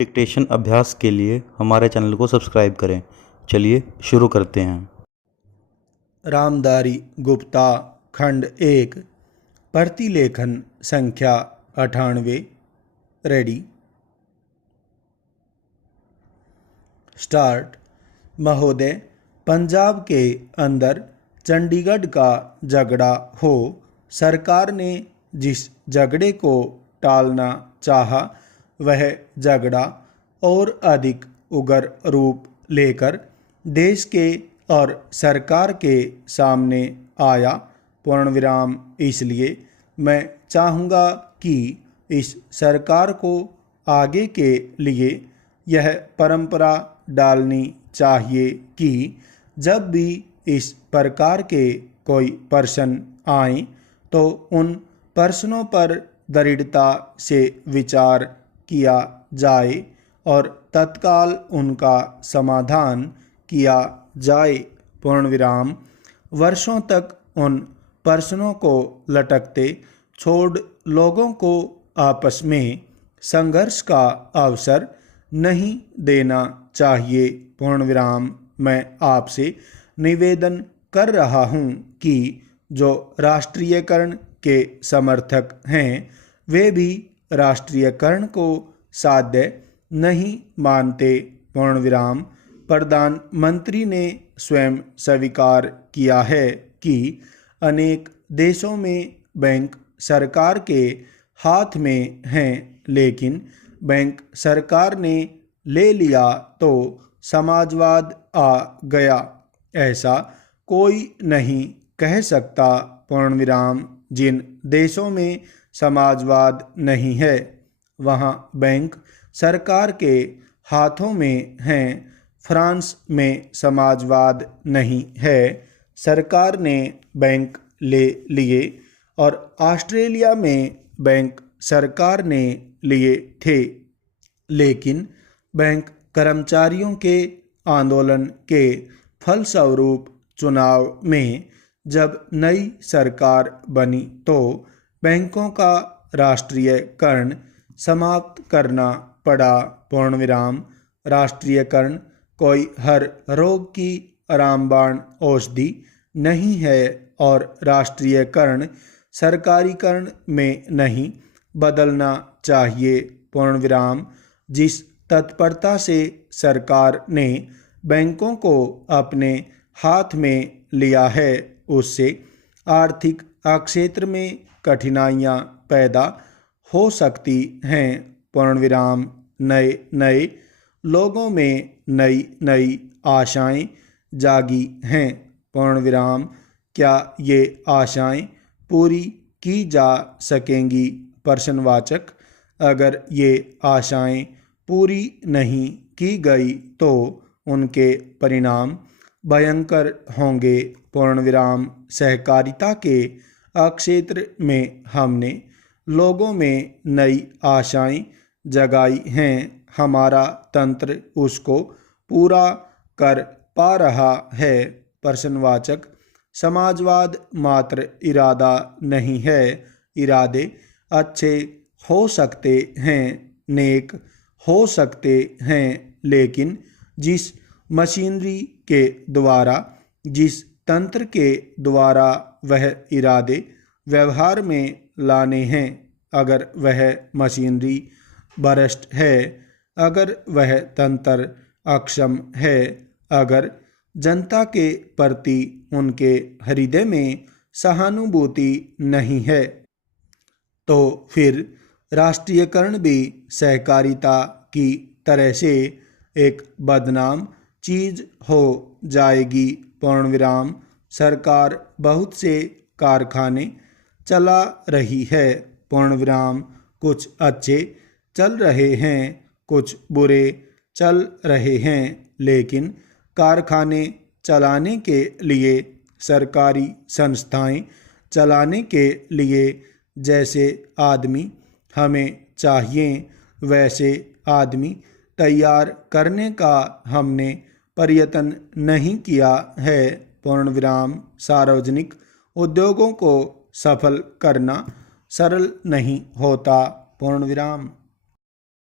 Dictation अभ्यास के लिए हमारे चैनल को सब्सक्राइब करें। चलिए शुरू करते हैं। रामधारी गुप्ता खंड 1 प्रतिलेखन संख्या 98। Ready start. महोदय, पंजाब के अंदर चंडीगढ़ का झगड़ा हो, सरकार ने जिस झगड़े को टालना चाहा वह झगड़ा और अधिक उग्र रूप लेकर देश के और सरकार के सामने आया। पूर्णविराम। इसलिए मैं चाहूँगा कि इस सरकार को आगे के लिए यह परंपरा डालनी चाहिए कि जब भी इस प्रकार के कोई प्रश्न आए तो उन प्रश्नों पर दृढ़ता से विचार किया जाए और तत्काल उनका समाधान किया जाए। पूर्णविराम। वर्षों तक उन प्रश्नों को लटकते छोड़ लोगों को आपस में संघर्ष का अवसर नहीं देना चाहिए। पूर्णविराम। मैं आपसे निवेदन कर रहा हूं कि जो राष्ट्रीयकरण के समर्थक हैं वे भी राष्ट्रीयकरण को साध्य नहीं मानते। पूर्णविराम। प्रधानमंत्री ने स्वयं स्वीकार किया है कि अनेक देशों में बैंक सरकार के हाथ में हैं, लेकिन बैंक सरकार ने ले लिया तो समाजवाद आ गया। ऐसा कोई नहीं कह सकता। पूर्णविराम। जिन देशों में समाजवाद नहीं है वहाँ बैंक सरकार के हाथों में हैं। फ्रांस में समाजवाद नहीं है, सरकार ने बैंक ले लिए, और ऑस्ट्रेलिया में बैंक सरकार ने लिए थे, लेकिन बैंक कर्मचारियों के आंदोलन के फलस्वरूप चुनाव में जब नई सरकार बनी तो बैंकों का राष्ट्रीयकरण समाप्त करना पड़ा। पूर्णविराम। राष्ट्रीयकरण कोई हर रोग की रामबाण औषधि नहीं है और राष्ट्रीयकरण सरकारीकरण में नहीं बदलना चाहिए। पूर्णविराम। जिस तत्परता से सरकार ने बैंकों को अपने हाथ में लिया है उससे आर्थिक क्षेत्र में कठिनाइयाँ पैदा हो सकती हैं। पूर्णविराम। नए नए लोगों में नई नई आशाएं जागी हैं। पूर्णविराम। क्या ये आशाएं पूरी की जा सकेंगी? प्रश्नवाचक। अगर ये आशाएं पूरी नहीं की गई तो उनके परिणाम भयंकर होंगे। पूर्णविराम। सहकारिता के क्षेत्र में हमने लोगों में नई आशाएं जगाई हैं। हमारा तंत्र उसको पूरा कर पा रहा है। प्रश्नवाचक। समाजवाद मात्र इरादा नहीं है, इरादे अच्छे हो सकते हैं, नेक हो सकते हैं, लेकिन जिस मशीनरी के द्वारा, जिस तंत्र के द्वारा वह इरादे व्यवहार में लाने हैं, अगर वह मशीनरी भ्रष्ट है, अगर वह तंत्र अक्षम है, अगर जनता के प्रति उनके हृदय में सहानुभूति नहीं है, तो फिर राष्ट्रीयकरण भी सहकारिता की तरह से एक बदनाम चीज हो जाएगी। पूर्णविराम। सरकार बहुत से कारखाने चला रही है। पूर्णविराम। कुछ अच्छे चल रहे हैं, कुछ बुरे चल रहे हैं, लेकिन कारखाने चलाने के लिए, सरकारी संस्थाएं चलाने के लिए जैसे आदमी हमें चाहिए वैसे आदमी तैयार करने का हमने प्रयत्न नहीं किया है। पूर्णविराम। सार्वजनिक उद्योगों को सफल करना सरल नहीं होता। पूर्णविराम।